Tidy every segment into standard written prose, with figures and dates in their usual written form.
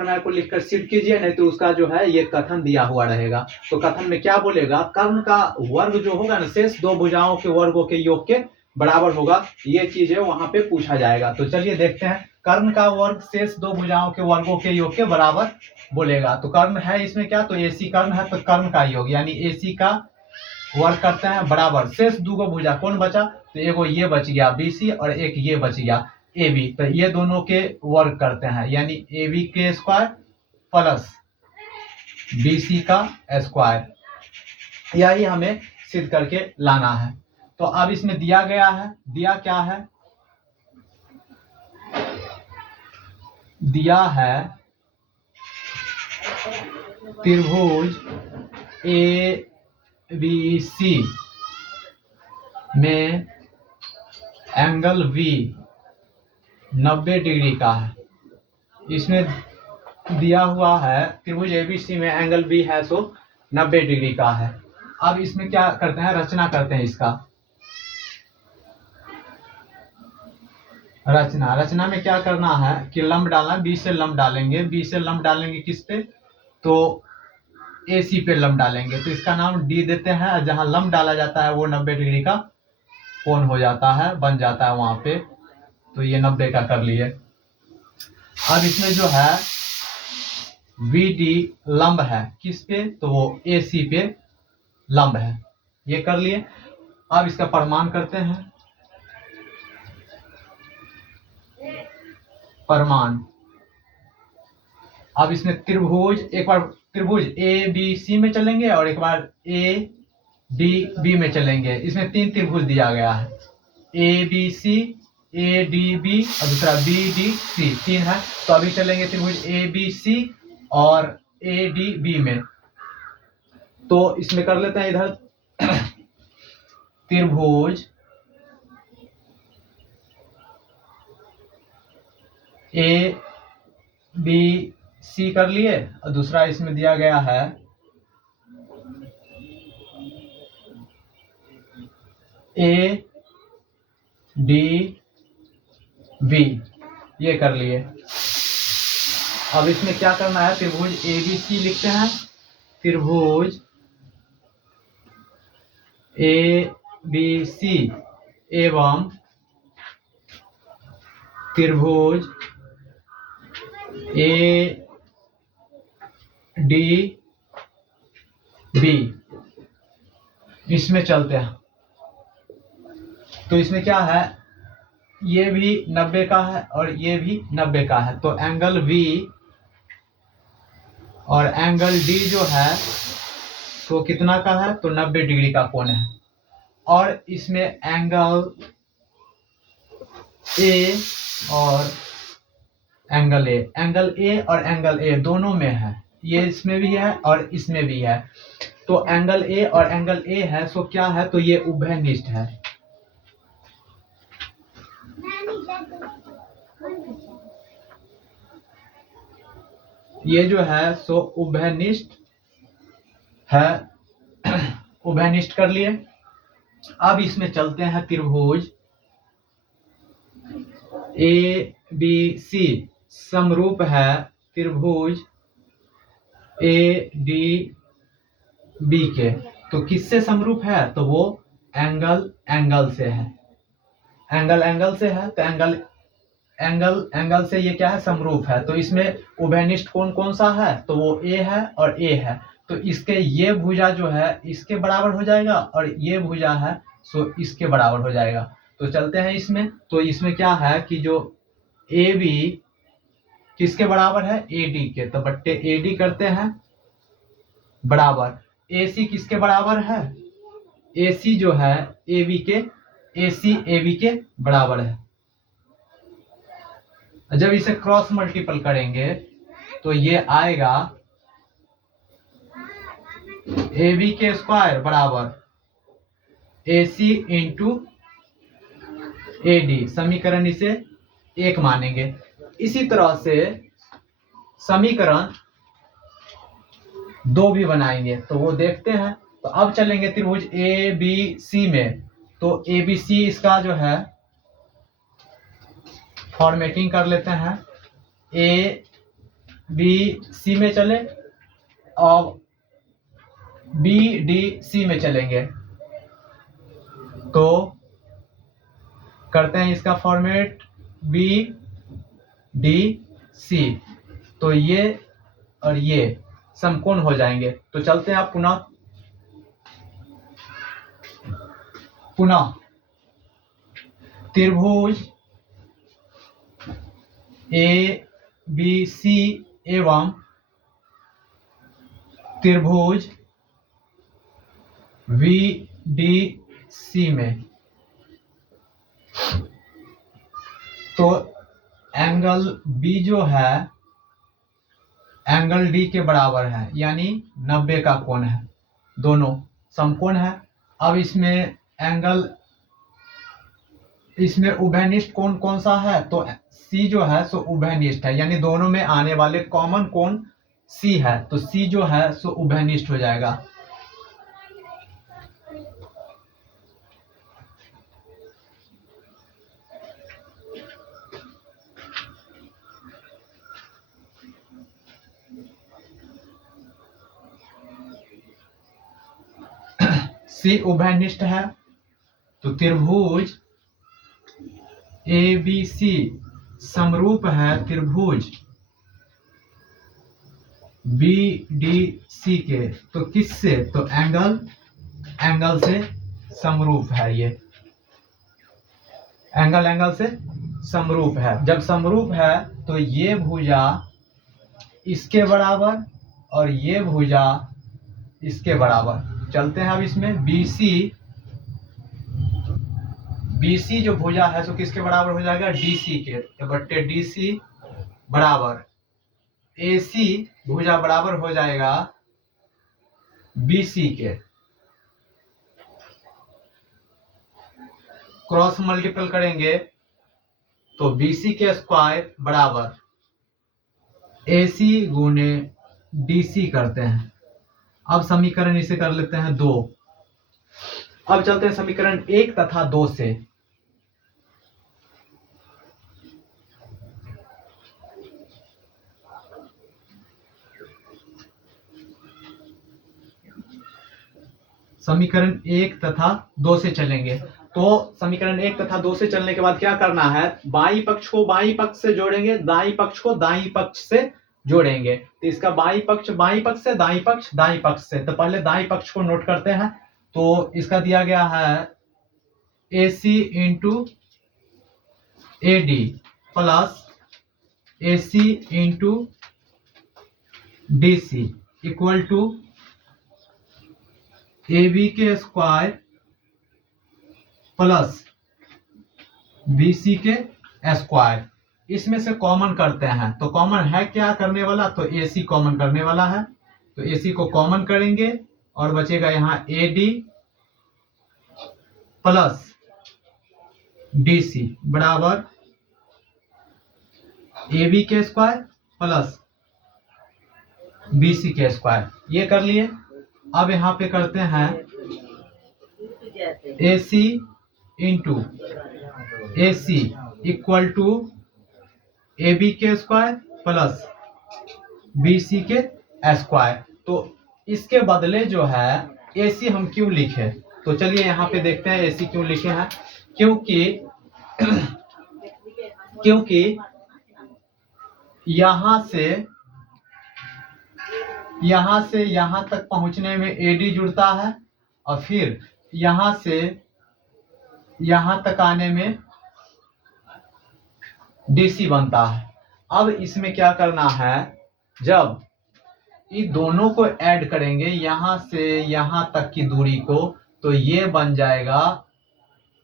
को लिखकर सिद्ध कीजिए, नहीं तो उसका जो है ये कथन दिया हुआ रहेगा। तो कथन में क्या बोलेगा, कर्ण का वर्ग जो होगा ना शेष दो भुजाओं के वर्गों के योग के बराबर होगा, ये चीजें वहां पे पूछा जाएगा। तो चलिए देखते हैं, कर्ण का वर्ग शेष दो भुजाओं के वर्गों के योग के बराबर बोलेगा। तो कर्ण है इसमें क्या, तो AC कर्ण है, तो कर्ण का योग यानी AC का वर्ग करते हैं बराबर शेष दो भुजा, कौन बचा, तो एगो ये बच गया BC और एक ये बच गया AB, तो ये दोनों के वर्ग करते हैं यानी AB के स्क्वायर प्लस BC का स्क्वायर, यही हमें सिद्ध करके लाना है। तो अब इसमें दिया गया है, दिया क्या है, दिया है त्रिभुज ABC में एंगल V 90 डिग्री का है। इसमें दिया हुआ है त्रिभुज ABC में एंगल V है सो 90 डिग्री का है। अब इसमें क्या करते हैं, रचना करते हैं इसका। रचना में क्या करना है कि लंब डालना, B से लंब डालेंगे, B से लंब डालेंगे किस पे, तो AC पे लंब डालेंगे, तो इसका नाम D देते हैं। जहां लंब डाला जाता है वो 90 डिग्री का कोण हो जाता है, बन जाता है वहां पे, तो ये 90 का कर लिए। अब इसमें जो है VD लंब है किस पे, तो वो AC पे लंब है, ये कर लिए। अब इसका प्रमाण करते हैं, प्रमाण। अब इसमें त्रिभुज, एक बार त्रिभुज ABC में चलेंगे और एक बार ADB में चलेंगे। इसमें तीन त्रिभुज दिया गया है, ABC, ADB और दूसरा BDC, तीन है। तो अभी चलेंगे त्रिभुज ABC और ADB में। तो इसमें कर लेते हैं इधर त्रिभुज ABC कर लिए, और दूसरा इसमें दिया गया है ADB, ये कर लिए। अब इसमें क्या करना है, त्रिभुज ABC लिखते हैं, त्रिभुज ABC एवं त्रिभुज ADB, इसमें चलते हैं। तो इसमें क्या है, ये भी 90 का है और ये भी 90 का है, तो एंगल V और एंगल D जो है तो कितना का है, तो 90 डिग्री का कोण है। और इसमें एंगल A और एंगल A और एंगल A दोनों में है, ये इसमें भी है और इसमें भी है। तो एंगल A और एंगल A है, सो क्या है, तो ये उभयनिष्ठ है। ये जो है सो उभयनिष्ठ है, उभयनिष्ठ कर लिए। अब इसमें चलते हैं त्रिभुज ABC समरूप है त्रिभुज ADB के। तो किससे समरूप है, तो वो एंगल से है, एंगल से है, तो एंगल से ये क्या है, समरूप है। तो इसमें उभयनिष्ठ कोण कौन सा है, तो वो A है और A है। तो इसके ये भुजा जो है इसके बराबर हो जाएगा और ये भुजा है सो इसके बराबर हो जाएगा। तो चलते हैं इसमें। तो इसमें क्या है कि जो AB किसके बराबर है, AD के, तो बट्टे AD करते हैं बराबर AC किसके बराबर है, AC जो है AB के बराबर है। जब इसे क्रॉस मल्टीपल करेंगे तो ये आएगा AB के स्क्वायर बराबर AC इंटू AD, समीकरण इसे 1 मानेंगे। इसी तरह से समीकरण 2 भी बनाएंगे, तो वो देखते हैं। तो अब चलेंगे त्रिभुज ABC में। तो ABC इसका जो है फॉर्मेटिंग कर लेते हैं, बी सी में चले और बी डी सी में चलेंगे। तो करते हैं इसका फॉर्मेट बी डी सी, तो ये और ये समकोण हो जाएंगे। तो चलते हैं आप पुनः त्रिभुज ए बी सी एवं त्रिभुज वी डी सी में, तो एंगल बी जो है एंगल डी के बराबर है, यानी 90 का कोण है, दोनों समकोण है। अब इसमें उभयनिष्ठ कोण कौन सा है, तो सी जो है सो उभयनिष्ठ है, यानी दोनों में आने वाले कॉमन कोण सी है, तो सी जो है सो उभयनिष्ठ हो जाएगा। सी उभयनिष्ठ है, तो त्रिभुज ए बी सी समरूप है त्रिभुज बी डी सी के, तो किससे, तो एंगल से समरूप है। ये एंगल से समरूप है। जब समरूप है तो ये भुजा इसके बराबर और ये भुजा इसके बराबर। चलते हैं अब इसमें BC जो भुजा है तो किसके बराबर हो जाएगा, DC के, तो बट्टे DC बराबर AC भुजा बराबर हो जाएगा BC के। क्रॉस मल्टीपल करेंगे तो BC के स्क्वायर बराबर AC गुने DC करते हैं। अब समीकरण इसे कर लेते हैं 2। अब चलते हैं समीकरण 1 तथा 2 से। समीकरण 1 तथा 2 से चलेंगे। तो समीकरण 1 तथा 2 से चलने के बाद क्या करना है, बाई पक्ष को बाई पक्ष से जोड़ेंगे, दाई पक्ष को दाई पक्ष से जोड़ेंगे। तो इसका बाई पक्ष से, दाई पक्ष से। तो पहले दाई पक्ष को नोट करते हैं। तो इसका दिया गया है AC into AD plus AC into DC equal to AB के स्क्वायर प्लस BC के स्क्वायर। इसमें से कॉमन करते हैं, तो कॉमन है क्या करने वाला, तो AC कॉमन करने वाला है। तो AC को कॉमन करेंगे और बचेगा यहाँ AD प्लस DC बराबर AB के स्क्वायर प्लस BC के स्क्वायर। ये कर लिए। अब यहाँ पे करते हैं AC into AC equal to AB के स्क्वायर प्लस BC के स्क्वायर। तो इसके बदले जो है AC हम क्यों लिखे, तो चलिए यहाँ पे देखते हैं AC क्यों लिखे हैं। क्योंकि यहाँ से यहाँ तक पहुंचने में AD जुड़ता है और फिर यहाँ से यहाँ तक आने में DC बनता है। अब इसमें क्या करना है, जब इन दोनों को ऐड करेंगे यहाँ से यहाँ तक की दूरी को, तो ये बन जाएगा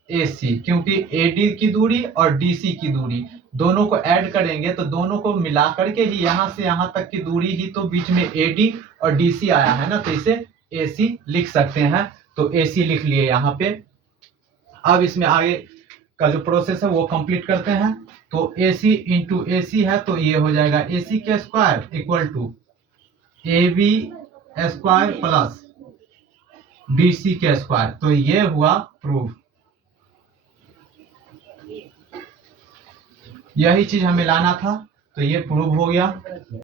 AC, क्योंकि AD की दूरी और DC की दूरी दोनों को ऐड करेंगे तो दोनों को मिला करके ही यहाँ से यहाँ तक की दूरी ही तो बीच में AD और DC आया है ना, तो इसे AC लिख सकते हैं। तो AC लिख लिए यहाँ पे। अब इसमें आगे का जो प्रोसेस है वो कंप्लीट करते हैं। तो AC इंटू AC है, तो ये हो जाएगा AC के square equal to AB square plus BC के स्क्वायर। तो ये हुआ प्रूफ। यही चीज हमें लाना था, तो ये प्रूव हो गया।